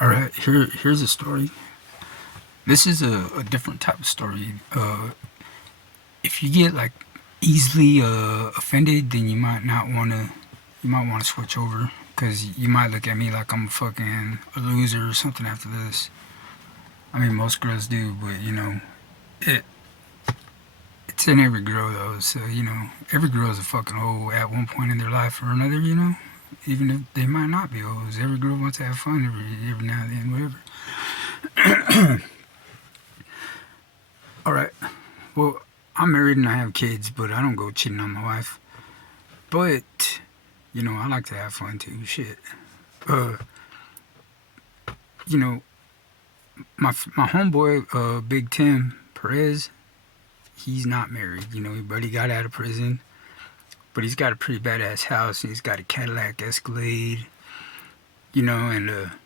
All right, here's a story. This is a different type of story. If you get like easily offended, then you might want to switch over because you might look at me like I'm a fucking a loser or something after this. I mean, most girls do, but it it's in every girl though. So every girl is a fucking hoe at one point in their life or another. Even if they might not be hoes, every girl wants to have fun every now and then, whatever. All right. Well, I'm married and I have kids, but I don't go cheating on my wife. But I like to have fun too. Shit. Uh, you know, my homeboy, Big Tim Perez, he's not married. But he got out of prison. But he's got a pretty badass house. He's got a Cadillac Escalade. And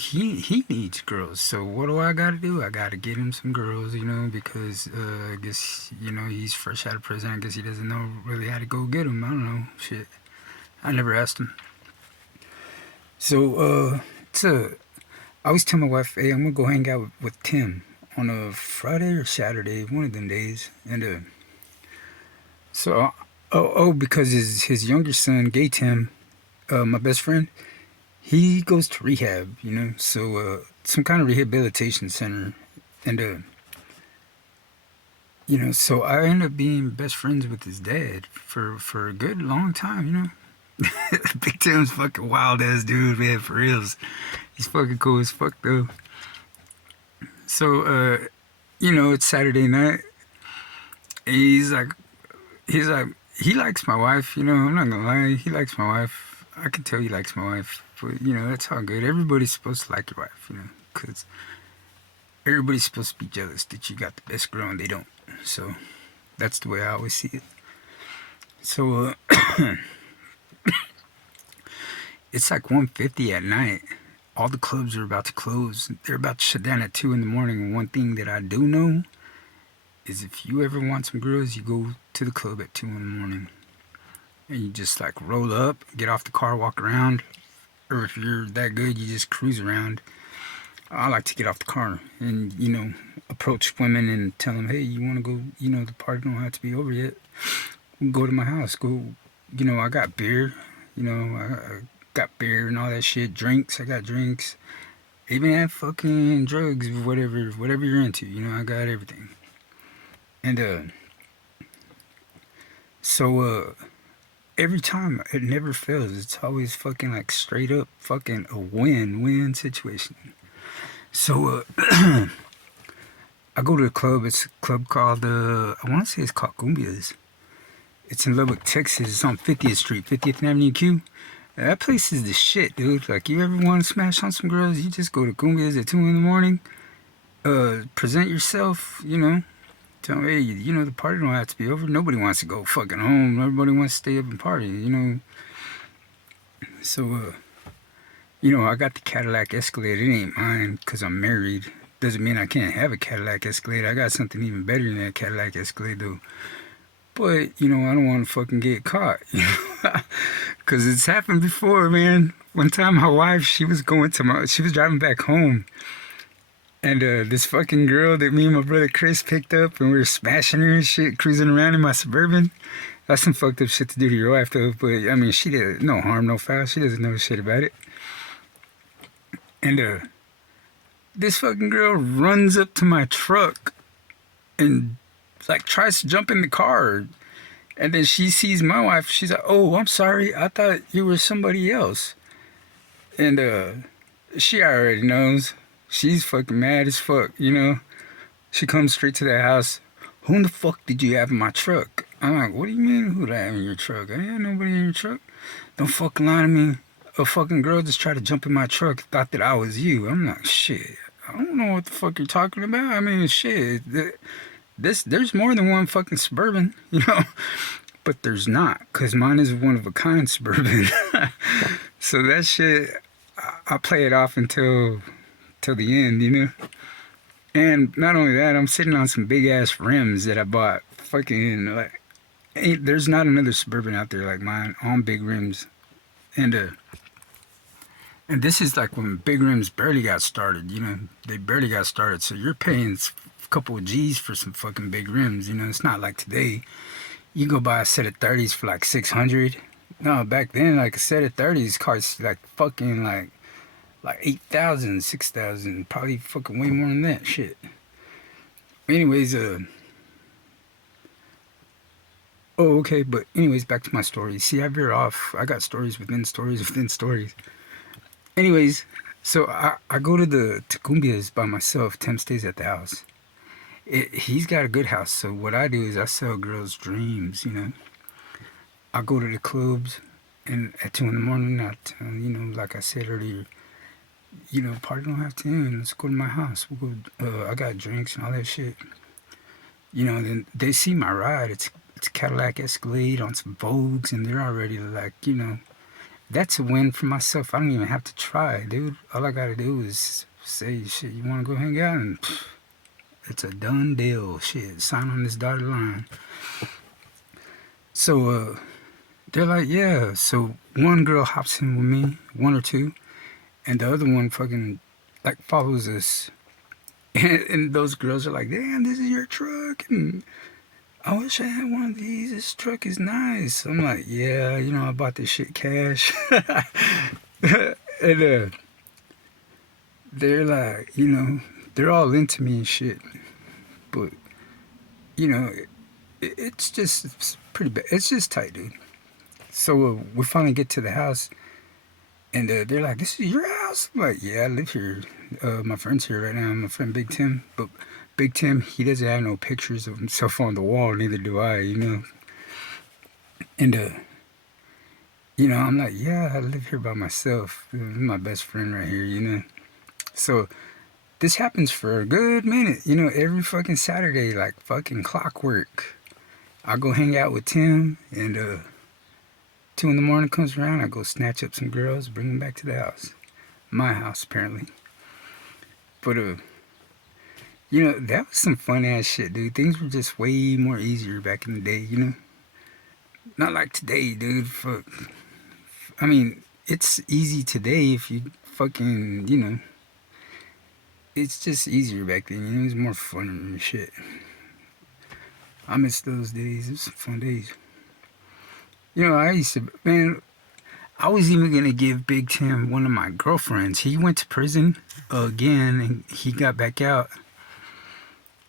he needs girls. So what do I gotta do? I gotta get him some girls. Because I guess he's fresh out of prison. I guess he doesn't know really how to go get them. I don't know. Shit. I never asked him. So it's a. I always tell my wife, hey, I'm gonna go hang out with Tim on a Friday or Saturday, one of them days, and so because his younger son, Gay Tim, my best friend, he goes to rehab, so some kind of rehabilitation center, and so I end up being best friends with his dad for a good long time. Big Tim's fucking wild ass dude, man, for reals. He's fucking cool as fuck though. So it's Saturday night. He's like, he's like, he likes my wife. I'm not gonna lie, he likes my wife. I can tell he likes my wife, but that's all good. Everybody's supposed to like your wife, because everybody's supposed to be jealous that you got the best girl and they don't. So that's the way I always see it. So it's like 1:50 at night. All the clubs are about to close. They're about to shut down at 2 in the morning. And one thing that I do know is if you ever want some girls, you go to the club at 2 in the morning. And you just like roll up, get off the car, walk around. Or if you're that good, you just cruise around. I like to get off the car and, approach women and tell them, hey, you want to go, the party don't have to be over yet. Go to my house. Go, I got beer. I got beer and all that shit. Drinks. I got drinks. Even have fucking drugs, whatever you're into. I got everything. And so every time it never fails. It's always fucking like straight up fucking a win-win situation. So I go to a club. It's a club called I want to say it's called Cumbias. It's in Lubbock, Texas. It's on 50th Street, 50th Avenue Q. That place is the shit, dude. Like, you ever want to smash on some girls, you just go to Cumbias at 2 in the morning. Present yourself, Tell them, hey, the party don't have to be over. Nobody wants to go fucking home. Everybody wants to stay up and party. So, I got the Cadillac Escalade. It ain't mine because I'm married. Doesn't mean I can't have a Cadillac Escalade. I got something even better than that Cadillac Escalade, though. But, I don't want to fucking get caught, Because it's happened before, man. One time my wife, she was driving back home. And this fucking girl that me and my brother Chris picked up and we were smashing her and shit, cruising around in my Suburban. That's some fucked up shit to do to your wife, though. But, I mean, she did no harm, no foul. She doesn't know shit about it. And this fucking girl runs up to my truck and like tries to jump in the car, and then she sees my wife. She's like, oh, I'm sorry, I thought you were somebody else. And she already knows. She's fucking mad as fuck. She comes straight to the house. Who in the fuck did you have in my truck? I'm like, what do you mean, who did I have in your truck? I ain't had nobody in your truck. Don't fucking lie to me. A fucking girl just tried to jump in my truck, thought that I was you. I'm like, shit, I don't know what the fuck you're talking about. I mean, shit, there's more than one fucking Suburban, But there's not, because mine is one of a kind Suburban. So that shit, I play it off until the end. And not only that, I'm sitting on some big ass rims that I bought. Fucking, like, there's not another Suburban out there like mine on big rims. And And this is like when big rims barely got started. You know, they barely got started. So you're paying a couple of G's for some fucking big rims. You know, it's not like today. You go buy a set of 30s for like 600. No, back then, like a set of 30s cost like fucking like 8,000, 6,000, probably fucking way more than that shit. Anyways, oh, okay, but anyways, back to my story. See, I veer off. I got stories within stories within stories. Anyways, so I go to the Tacumbias by myself. Tim stays at the house. He's got a good house, so what I do is I sell girls' dreams, you know. I go to the clubs, and at 2 in the morning, you know, like I said earlier, you know, party don't have to end. Let's go to my house. We'll go. I got drinks and all that shit. You know, then they see my ride. It's a Cadillac Escalade on some Vogues, and they're already like, you know, that's a win for myself. I don't even have to try, dude. All I gotta do is say, shit, you wanna go hang out, and it's a done deal. Shit, sign on this dotted line. So they're like, yeah. So one girl hops in with me, one or two, and the other one fucking like follows us. And those girls are like, damn, this is your truck, and I wish I had one of these. This truck is nice. I'm like, yeah, you know, I bought this shit cash. And they're like, you know, they're all into me and shit. But, you know, it's just it's pretty bad. It's just tight, dude. So we finally get to the house, and they're like, this is your house? I'm like, yeah, I live here. My friend's here right now. My friend Big Tim. But Big Tim, he doesn't have no pictures of himself on the wall. Neither do I, you know. And, you know, I'm like, yeah, I live here by myself. This is my best friend right here, you know. So this happens for a good minute, you know, every fucking Saturday, like fucking clockwork. I go hang out with Tim, and 2 in the morning comes around, I go snatch up some girls, bring them back to the house. My house, apparently. But, you know, that was some fun ass shit, dude. Things were just way more easier back in the day, you know? Not like today, dude. Fuck. I mean, it's easy today if you fucking, you know, it's just easier back then, you know? It was more fun and shit. I miss those days. It was some fun days. You know, I used to, man, I was even gonna give Big Tim one of my girlfriends. He went to prison again, and he got back out.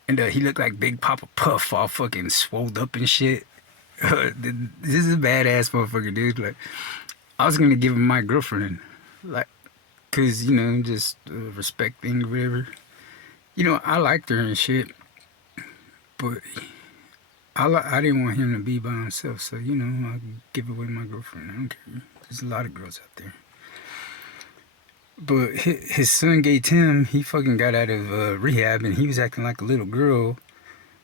And he looked like Big Papa Puff, all fucking swolled up and shit. This is a badass motherfucker, dude. Like, I was gonna give him my girlfriend, like, cause you know, just respect thing or whatever. You know, I liked her and shit, but I didn't want him to be by himself. So you know, I'll give away my girlfriend. I don't care. There's a lot of girls out there. But his son, Gay Tim, he fucking got out of rehab, and he was acting like a little girl,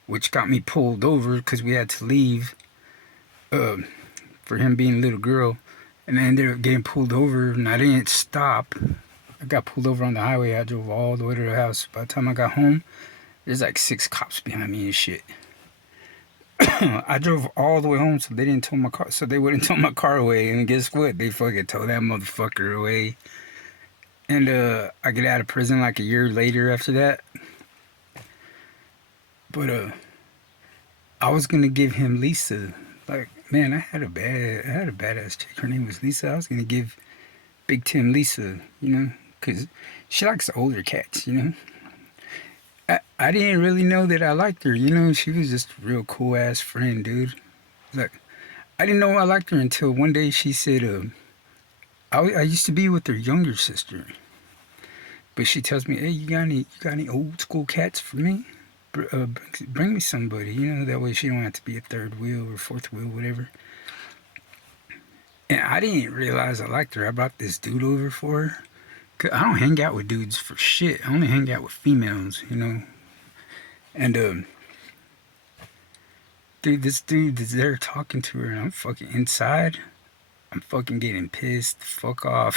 which got me pulled over because we had to leave uh, for him being a little girl. And I ended up getting pulled over, and I didn't stop. I got pulled over on the highway. I drove all the way to the house. By the time I got home, there's like 6 cops behind me and shit. I drove all the way home, so they didn't tow my car. So they wouldn't tow my car away. And guess what? They fucking towed that motherfucker away. And I get out of prison like a year later after that. But I was gonna give him Lisa. Like, man, I had a badass chick. Her name was Lisa. I was gonna give Big Tim Lisa, you know, cause she likes the older cats, you know. I didn't really know that I liked her, you know. She was just a real cool ass friend, dude. Like, I didn't know I liked her until one day she said, I used to be with her younger sister. But she tells me, hey, you got any old school cats for me? Bring me somebody, you know, that way she don't have to be a third wheel or fourth wheel, whatever. And I didn't realize I liked her. I brought this dude over for her. 'Cause I don't hang out with dudes for shit. I only hang out with females, you know. And, dude, this dude is there talking to her, and I'm fucking inside. I'm fucking getting pissed. Fuck off.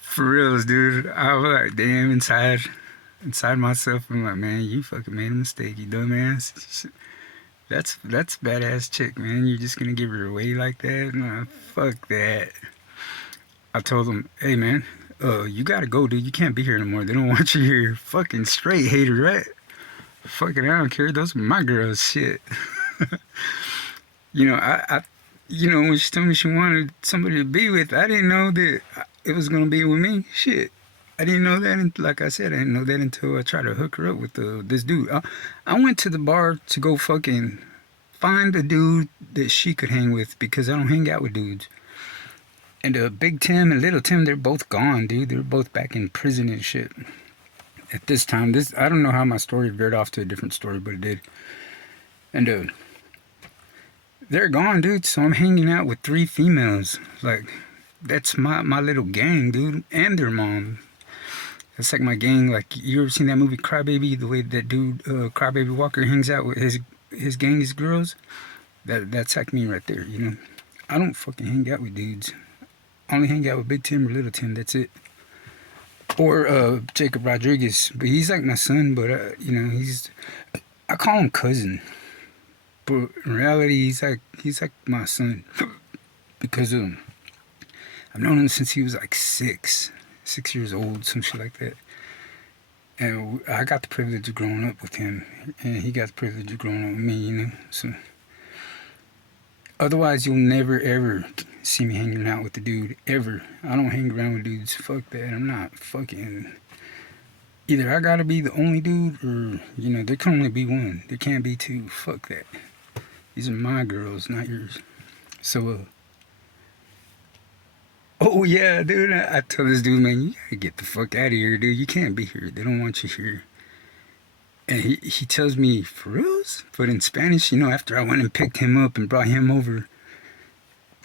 For reals, dude. I was like, damn, inside myself, I'm like, man, you fucking made a mistake, you dumbass. That's badass chick, man. You're just gonna give her away like that? Nah, fuck that. I told him, hey man, you gotta go, dude. You can't be here anymore. They don't want you here. Fucking straight hater, right? Fucking, I don't care. Those are my girls. Shit. When she told me she wanted somebody to be with, I didn't know that it was gonna be with me. Shit. I didn't know that. And like I said, I didn't know that until I tried to hook her up with this dude. I went to the bar to go fucking find a dude that she could hang with because I don't hang out with dudes. And Big Tim and Little Tim, they're both gone, dude. They're both back in prison and shit. At this time, I don't know how my story veered off to a different story, but it did. And they're gone, dude. So I'm hanging out with 3 females. Like, that's my little gang, dude, and their mom. That's like my gang. Like, you ever seen that movie Crybaby? The way that dude, Crybaby Walker, hangs out with his gang, his girls. That's like me right there, you know. I don't fucking hang out with dudes. I only hang out with Big Tim or Little Tim. That's it. Or Jacob Rodriguez, but he's like my son. But I call him cousin. But in reality, he's like my son because I've known him since he was like 6 years old, some shit like that. And I got the privilege of growing up with him, and he got the privilege of growing up with me, you know. So otherwise, you'll never ever see me hanging out with the dude ever. I don't hang around with dudes. Fuck that. I'm not fucking. Either I gotta be the only dude, or there can only be one. There can't be 2. Fuck that. These are my girls, not yours. So oh yeah, dude. I told this dude, man, you gotta get the fuck out of here, dude. You can't be here. They don't want you here. And he tells me, for reals? But in Spanish, after I went and picked him up and brought him over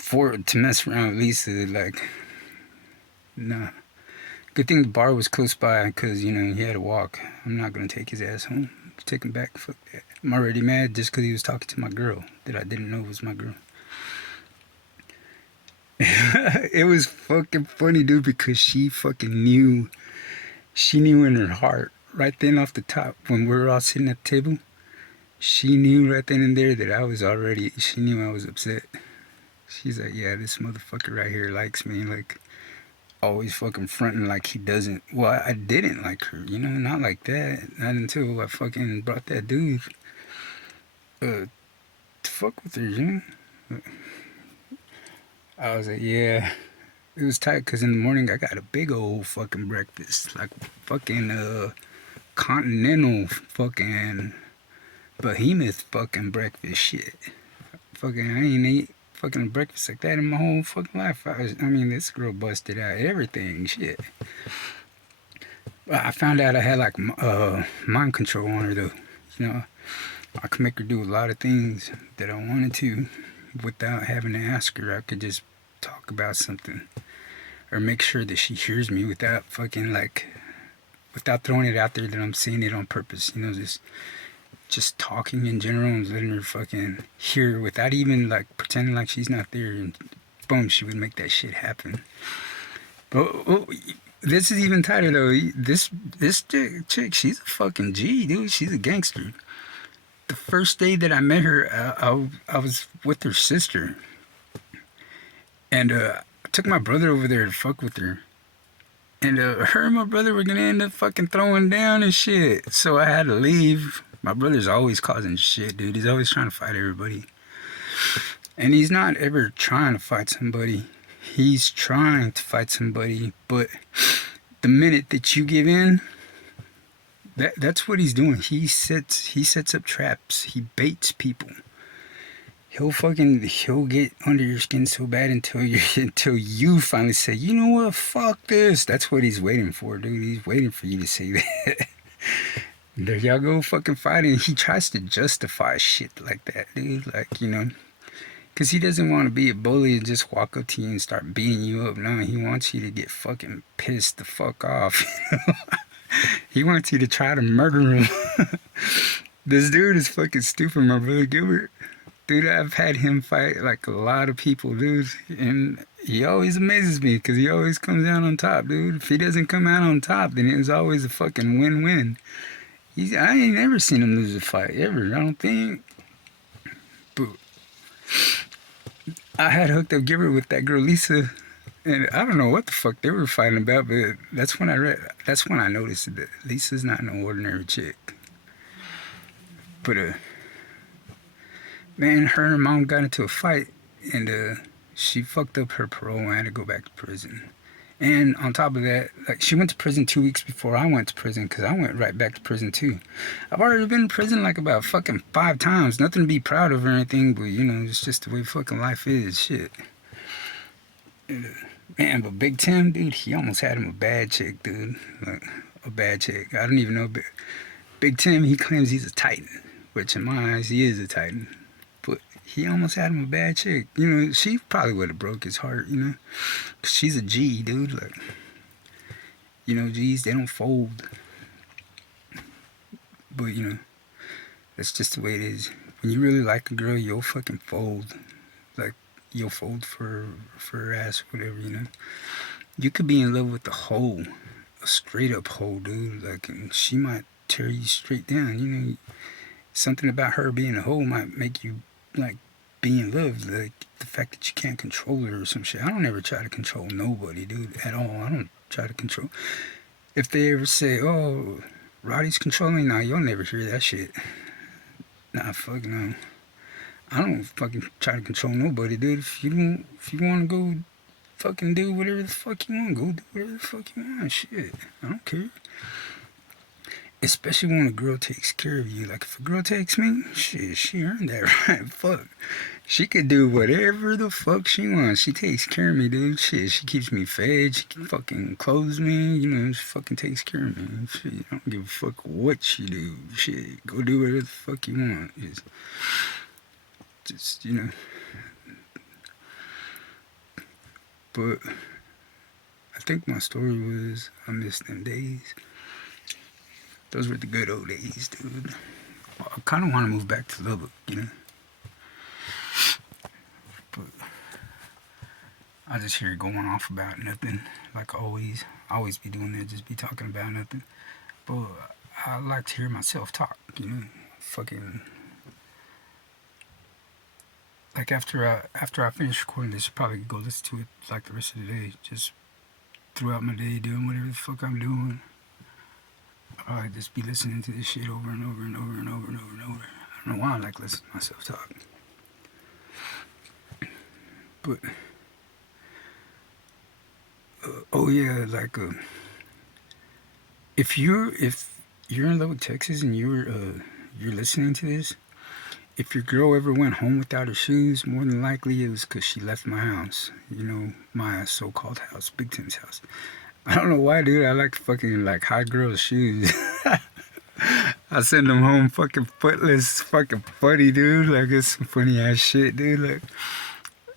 to mess around with Lisa, like, nah. Good thing the bar was close by because, he had to walk. I'm not going to take his ass home. Take him back. Fuck that. I'm already mad just because he was talking to my girl that I didn't know was my girl. It was fucking funny, dude, because she fucking knew. She knew in her heart, right then off the top, when we were all sitting at the table, she knew right then and there that she knew I was upset. She's like, yeah, this motherfucker right here likes me, like, always fucking fronting like he doesn't. Well, I didn't like her, not like that. Not until I fucking brought that dude to fuck with her, I was like, yeah. It was tight because in the morning I got a big old fucking breakfast. Like fucking continental fucking behemoth fucking breakfast shit. Fucking, I ain't eat fucking breakfast like that in my whole fucking life. This girl busted out everything, shit. I found out I had like mind control on her though. I could make her do a lot of things that I wanted to without having to ask her. I could just talk about something or make sure that she hears me without fucking without throwing it out there that I'm saying it on purpose. Just talking in general and letting her fucking hear without even pretending like she's not there, and boom, she would make that shit happen. But this is even tighter though. This chick, she's a fucking G, dude. She's a gangster. The first day that I met her, I was with her sister, and I took my brother over there to fuck with her. And her and my brother were gonna end up fucking throwing down and shit. So I had to leave. My brother's always causing shit, dude. He's always trying to fight everybody. And he's not ever trying to fight somebody. He's trying to fight somebody, but the minute that you give in, that's what he's doing. He sets up traps. He baits people. He'll get under your skin so bad until you finally say, you know what, fuck this. That's what he's waiting for, dude. He's waiting for you to say that. There y'all go fucking fighting. He tries to justify shit like that, dude. Because he doesn't want to be a bully and just walk up to you and start beating you up. No, he wants you to get fucking pissed the fuck off. He wants you to try to murder him. This dude is fucking stupid, my brother Gilbert. Dude, I've had him fight a lot of people, dude. And he always amazes me because he always comes out on top, dude. If he doesn't come out on top, then it was always a fucking win-win. I ain't never seen him lose a fight, ever, I don't think. But I had hooked up Gilbert with that girl, Lisa. And I don't know what the fuck they were fighting about, but that's when I noticed that Lisa's not no ordinary chick. But man, her and her mom got into a fight, and she fucked up her parole and had to go back to prison. And on top of that, like she went to prison 2 weeks before I went to prison, because I went right back to prison too. I've already been in prison like about fucking 5 times. Nothing to be proud of or anything, but you know, it's just the way fucking life is. Shit. Man, but Big Tim, dude, he almost had him a bad chick, dude. Like, a bad chick. I don't even know. But Big Tim, he claims he's a Titan, which in my eyes, he is a Titan. But he almost had him a bad chick. You know, she probably would have broke his heart, you know. She's a G, dude. Like, you know, G's, they don't fold. But, you know, that's just the way it is. When you really like a girl, you'll fucking fold. Like, you'll fold for her ass, whatever, you know. You could be in love with the hoe, a straight up hoe, dude. Like, and she might tear you straight down, you know. Something about her being a hoe might make you, like, be in love. Like, the fact that you can't control her or some shit. I don't ever try to control nobody, dude, at all. I don't try to control. If they ever say, oh, Roddy's controlling, nah, you'll never hear that shit. Nah, fuck no. I don't fucking try to control nobody, dude. If you want to go fucking do whatever the fuck you want, go do whatever the fuck you want. Shit, I don't care. Especially when a girl takes care of you. Like, if a girl takes me, shit, she earned that right. Fuck. She could do whatever the fuck she wants. She takes care of me, dude. Shit, she keeps me fed. She can fucking clothes me. You know, she fucking takes care of me. Shit, I don't give a fuck what she do. Shit, go do whatever the fuck you want. Just, you know. But I think my story was I miss them days. Those were the good old days, dude. I kind of want to move back to Lubbock, you know. But I just hear it going off about nothing, like always. I always be doing that, just be talking about nothing. But I like to hear myself talk, you know. Fucking like after I finish recording this, I'll probably go listen to it like the rest of the day, just throughout my day doing whatever the fuck I'm doing. I just be listening to this shit over and over and over and over and over and over. I don't know why I like listening to myself talk. But oh yeah, like if you're in Lubbock, Texas, and you're listening to this, if your girl ever went home without her shoes, more than likely it was because she left my house. You know, my so-called house, Big Tim's house. I don't know why, dude. I like fucking like hot girls' shoes. I send them home fucking footless, fucking funny, dude. Like, it's some funny ass shit, dude. Like,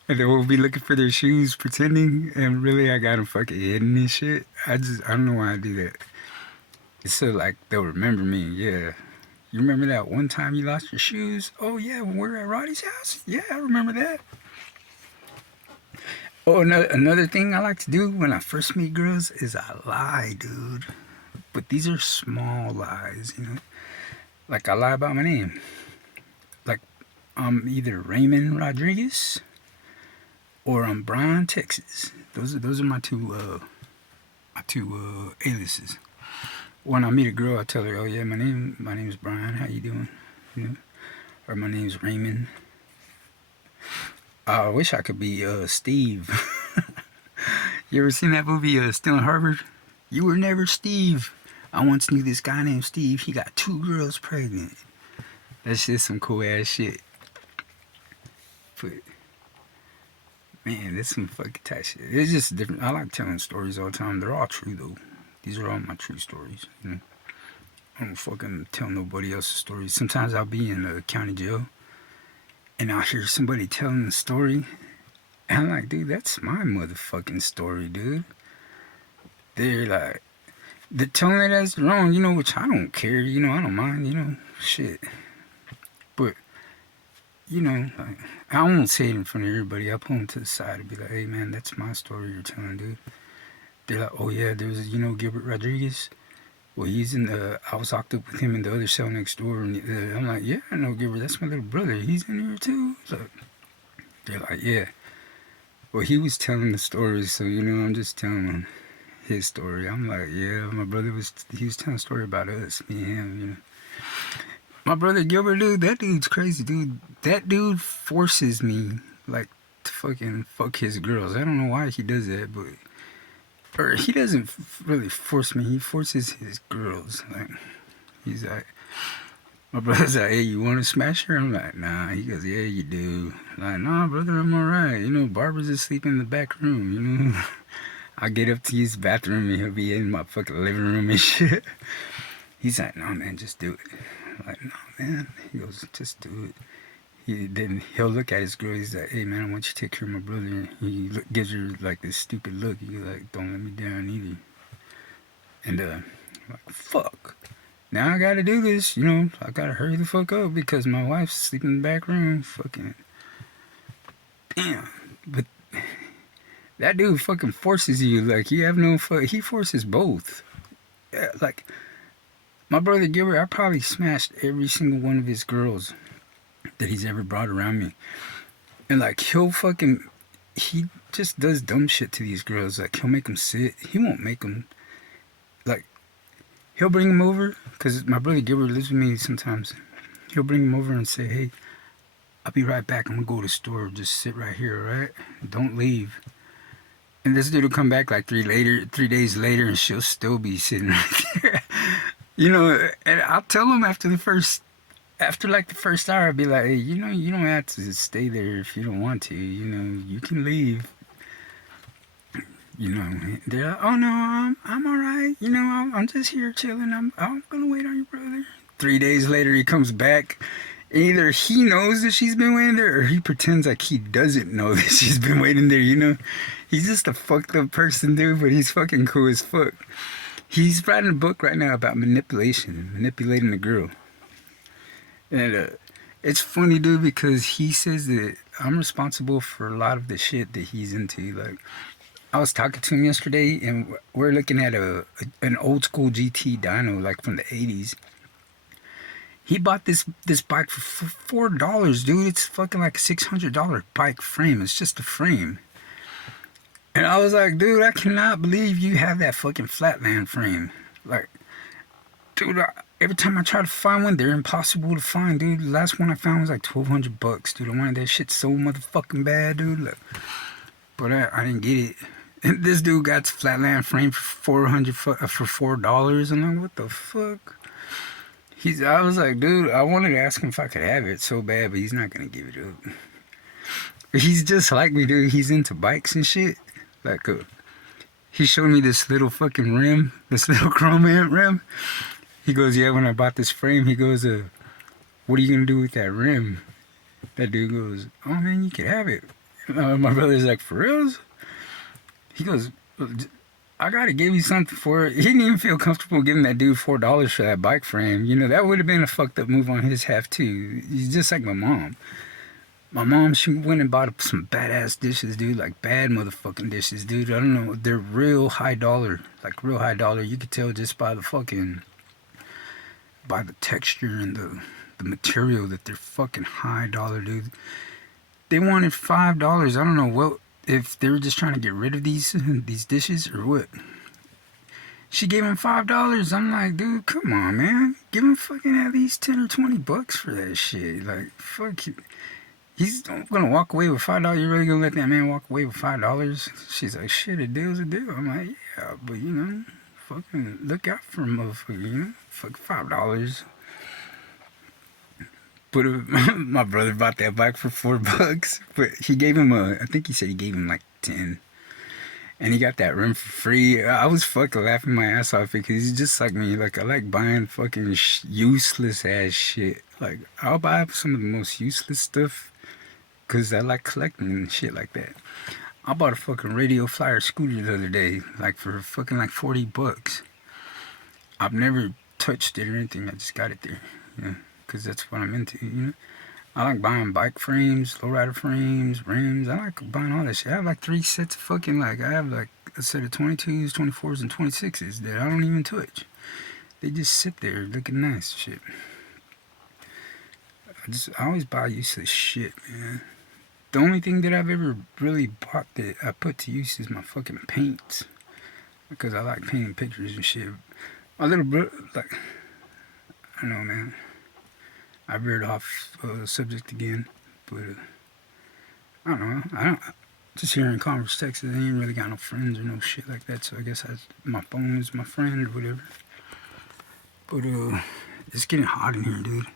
and they will be looking for their shoes, pretending, and really I got them fucking hidden and shit. I don't know why I do that. It's so like they'll remember me. Yeah, you remember that one time you lost your shoes? Oh yeah, when we were at Roddy's house. Yeah, I remember that. Oh, another thing I like to do when I first meet girls is I lie, dude. But these are small lies, you know. Like, I lie about my name. Like, I'm either Raymond Rodriguez or I'm Brian Texas. Those are my two aliases. When I meet a girl, I tell her, "Oh yeah, my name is Brian. How you doing?" You know, or my name's Raymond. I wish I could be Steve. You ever seen that movie, Still in Harvard? You were never Steve. I once knew this guy named Steve. He got 2 girls pregnant. That's just some cool ass shit. But man, that's some fucking tight shit. It's just different. I like telling stories all the time. They're all true though. These are all my true stories. You know? I don't fucking tell nobody else's stories. Sometimes I'll be in a county jail and I'll hear somebody telling the story. And I'm like, dude, that's my motherfucking story, dude. They're telling it as their own, you know, which I don't care, you know, I don't mind, you know, shit. But, you know, like, I won't say it in front of everybody. I'll pull them to the side and be like, hey, man, that's my story you're telling, dude. They're like, oh, yeah, there's, you know, Gilbert Rodriguez. Well, I was locked up with him in the other cell next door. And I'm like, yeah, I know Gilbert. That's my little brother. He's in here, too. So they're like, yeah. Well, he was telling the story, so I'm just telling him his story. I'm like, yeah, my brother he was telling a story about us, me and him. My brother Gilbert, dude, that dude's crazy, dude. That dude forces me, like, to fucking fuck his girls. I don't know why he does that, but or he doesn't really force me. He forces his girls. Like, he's like, my brother's like, hey, you want to smash her? I'm like, nah. He goes, yeah, you do. I'm like, nah, brother, I'm alright. Barbara's asleep in the back room. I get up to use the bathroom and he'll be in my fucking living room and shit. He's like, no, man, just do it. I'm like, no, man. He goes, just do it. He'll look at his girl. He's like, hey, man, I want you to take care of my brother. Gives her like this stupid look. He's like, don't let me down either. And I'm like, fuck. Now I gotta do this. I gotta hurry the fuck up because my wife's sleeping in the back room. Fucking damn. But that dude fucking forces you. Like, you have no fuck. He forces both. Yeah, like, my brother Gilbert, I probably smashed every single one of his girls that he's ever brought around me. And, like, he just does dumb shit to these girls. Like, he'll make them sit. He won't make them, like, he'll bring them over. Because my brother Gilbert lives with me sometimes. He'll bring them over and say, hey, I'll be right back. I'm going to go to the store. Just sit right here, all right? Don't leave. And this dude will come back like 3 days later, and she'll still be sitting right there. And I'll tell him after like the first hour, I'll be like, hey, you don't have to stay there if you don't want to. You can leave. They're like, oh no, I'm all right. I'm just here chilling. I'm gonna wait on your brother. 3 days later, he comes back. Either he knows that she's been waiting there, or he pretends like he doesn't know that she's been waiting there. He's just a fucked up person, dude, but he's fucking cool as fuck. He's writing a book right now about manipulating the girl. And it's funny, dude, because he says that I'm responsible for a lot of the shit that he's into. Like, I was talking to him yesterday, and we're looking at an old school GT dyno, like from the 80s. He bought this bike for $4, dude. It's fucking like a $600 bike frame. It's just a frame. And I was like, dude, I cannot believe you have that fucking flatland frame. Like, dude, every time I try to find one, they're impossible to find, dude. The last one I found was like $1,200, dude. I wanted that shit so motherfucking bad, dude. Like, but I didn't get it. And this dude got flatland frame for $4. I'm like, what the fuck? I was like, dude, I wanted to ask him if I could have it so bad, but he's not gonna give it up. But he's just like me, dude. He's into bikes and shit. Like, he showed me this little fucking rim, this little chrome ant rim. He goes, yeah, when I bought this frame, he goes, what are you gonna do with that rim? That dude goes, oh man, you can have it. My brother's like, for reals? He goes, I gotta give you something for it. He didn't even feel comfortable giving that dude $4 for that bike frame. That would have been a fucked up move on his half too. He's just like my mom. My mom, she went and bought some badass dishes, dude. Like, bad motherfucking dishes, dude. I don't know. They're real high dollar. Like, real high dollar. You could tell just by the texture and the material that they're fucking high dollar, dude. They wanted $5. I don't know if they were just trying to get rid of these dishes or what. She gave him $5. I'm like, dude, come on, man. Give him fucking at least $10 or $20 for that shit. Like, fuck you. He's gonna walk away with $5. You really gonna let that man walk away with $5? She's like, shit, a deal's a deal. I'm like, yeah, but fucking look out for a motherfucker, fuck $5. But my brother bought that bike for $4, but he gave him I think he said he gave him like 10. And he got that rim for free. I was fucking laughing my ass off because he's just like me. Like, I like buying fucking useless ass shit. Like, I'll buy some of the most useless stuff because I like collecting and shit like that. I bought a fucking Radio Flyer scooter the other day, like for fucking like $40. I've never touched it or anything. I just got it there, because that's what I'm into. I like buying bike frames, lowrider frames, rims. I like buying all that shit. I have like 3 sets of fucking, I have like a set of 22s, 24s, and 26s that I don't even touch. They just sit there looking nice shit. I always buy useless shit, man. The only thing that I've ever really bought that I put to use is my fucking paints. Because I like painting pictures and shit. My little bro, like, I don't know, man. I veered off subject again. But, I don't know. I don't. Just hearing Converse texts, I ain't really got no friends or no shit like that. So I guess my phone is my friend or whatever. But, it's getting hot in here, dude.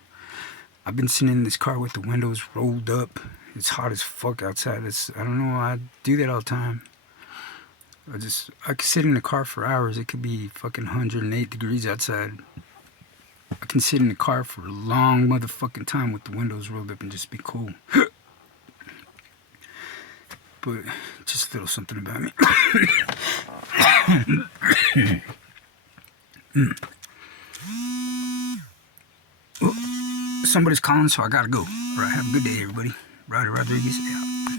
I've been sitting in this car with the windows rolled up. It's hot as fuck outside. I don't know. I do that all the time. I could sit in the car for hours. It could be fucking 108 degrees outside. I can sit in the car for a long motherfucking time with the windows rolled up and just be cool. But just a little something about me. Oh, somebody's calling, so I gotta go. Right, have a good day, everybody. Ryder Rodriguez out.